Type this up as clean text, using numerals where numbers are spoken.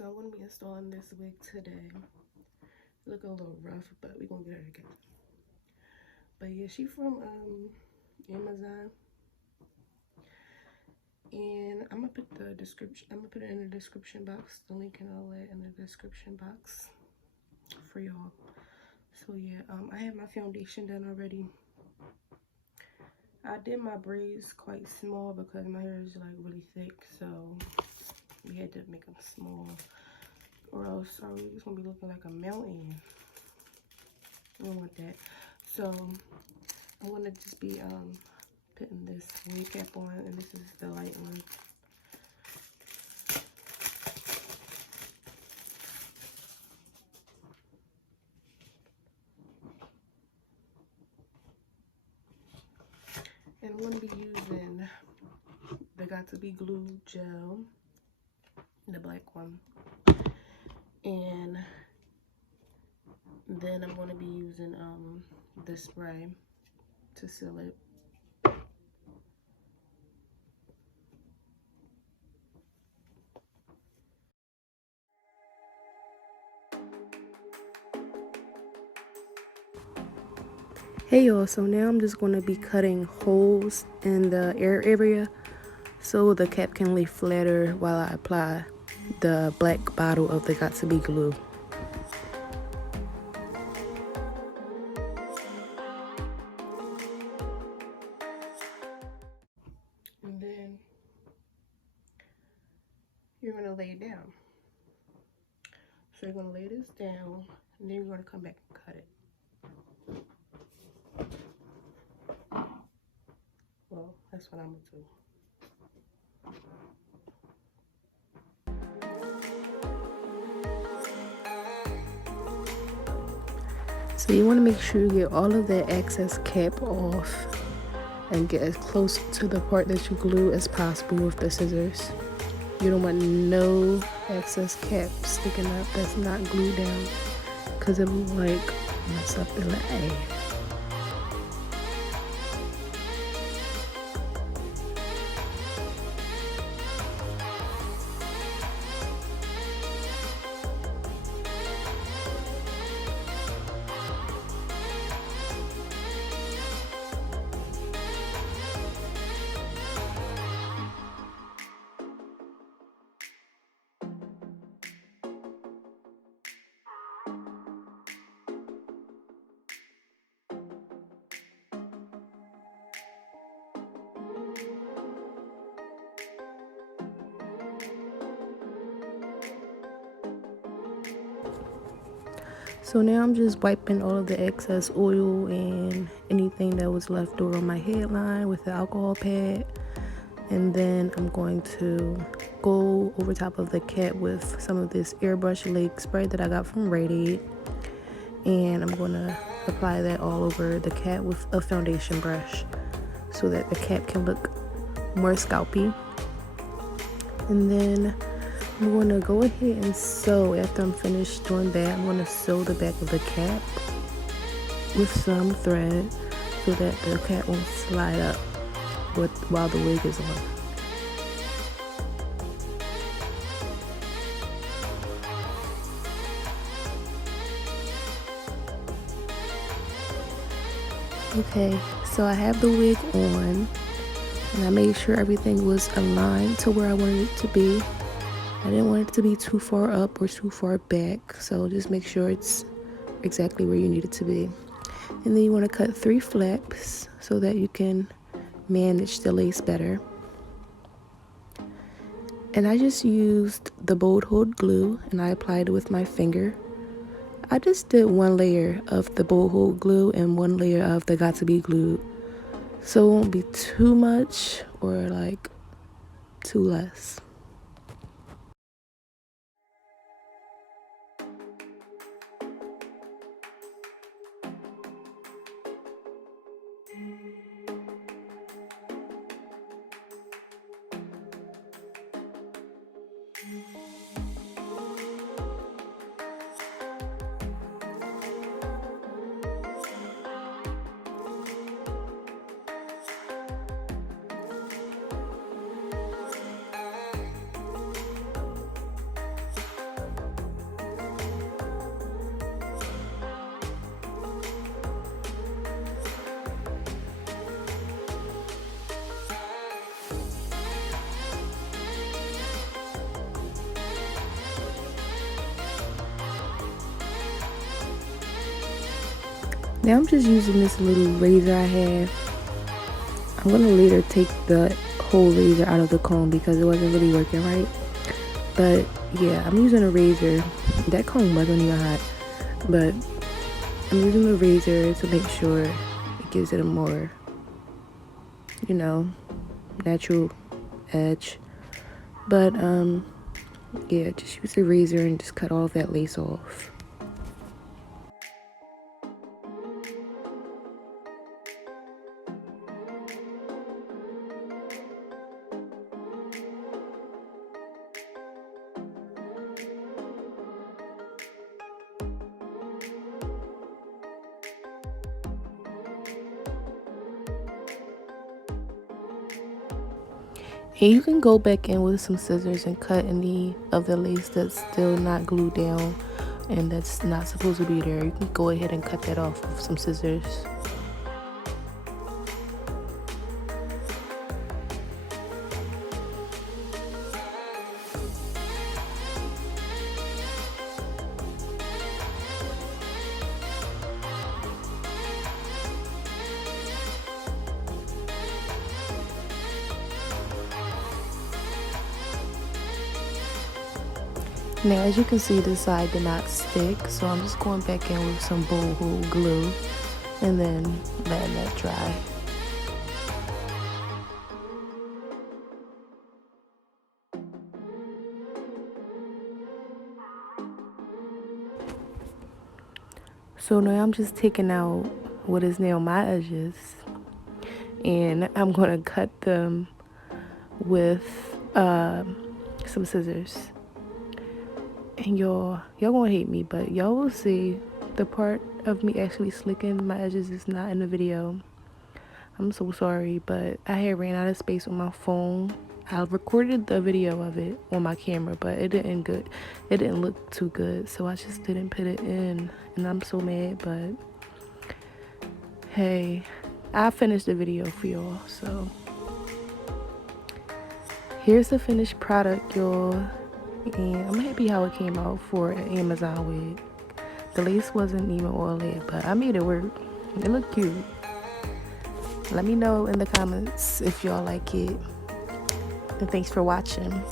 So I'm going to be installing this wig today. Look a little rough, but we're going to get her together. But yeah, she from Amazon. And I'm going to put the description, I'm going to put it in the description box. The link and all that in the description box for y'all. So yeah, I have my foundation done already. I did my braids quite small because my hair is like really thick, so we had to make them small, or else our wig is gonna be looking like a mountain. I don't want that. So I'm gonna just be putting this wig cap on, and this is the light one. And I'm going to be using the Got To Be Glue gel, the black one. And then I'm going to be using the spray to seal it. Hey y'all, so now I'm just going to be cutting holes in the air area so the cap can lay flatter while I apply the black bottle of the Got To Be glue. And then you're going to lay it down. So you're going to lay this down, and then you're going to come back and cut it. Well, that's what I'm going to do. So you want to make sure you get all of the excess cap off and get as close to the part that you glue as possible with the scissors. You don't want no excess cap sticking up that's not glued down, because it will like mess up the lay. So now I'm just wiping all of the excess oil and anything that was left over on my headline with the alcohol pad. And then I'm going to go over top of the cap with some of this airbrush lake spray that I got from Rite Aid. And I'm going to apply that all over the cap with a foundation brush so that the cap can look more scalpy. And then I'm going to go ahead and sew. After I'm finished doing that, I'm going to sew the back of the cap with some thread so that the cap won't slide up while the wig is on. Okay, so I have the wig on, and I made sure everything was aligned to where I wanted it to be. I didn't want it to be too far up or too far back, so just make sure it's exactly where you need it to be. And then you want to cut 3 flaps so that you can manage the lace better. And I just used the bold hold glue, and I applied it with my finger. I just did 1 layer of the bold hold glue and 1 layer of the Got To Be glue, so it won't be too much or like too less. Now I'm just using this little razor I have. I'm gonna later take the whole razor out of the comb because it wasn't really working right. But yeah, I'm using a razor. That comb wasn't even hot, but I'm using the razor to make sure it gives it a more, natural edge. But yeah, just use the razor and just cut all of that lace off. And you can go back in with some scissors and cut any of the lace that's still not glued down and that's not supposed to be there. You can go ahead and cut that off with some scissors. Now, as you can see, this side did not stick, so I'm just going back in with some bowl hole glue and then letting that dry. So now I'm just taking out what is now my edges, and I'm gonna cut them with some scissors. And y'all gonna hate me, but y'all will see the part of me actually slicking my edges is not in the video. I'm so sorry, but I had ran out of space on my phone. I recorded the video of it on my camera, but it didn't look too good, so I just didn't put it in, and I'm so mad. But hey, I finished the video for y'all, so here's the finished product, y'all. And I'm happy how it came out for an Amazon wig. The lace wasn't even oily, but I made it work. It looked cute. Let me know in the comments if y'all like it. And thanks for watching.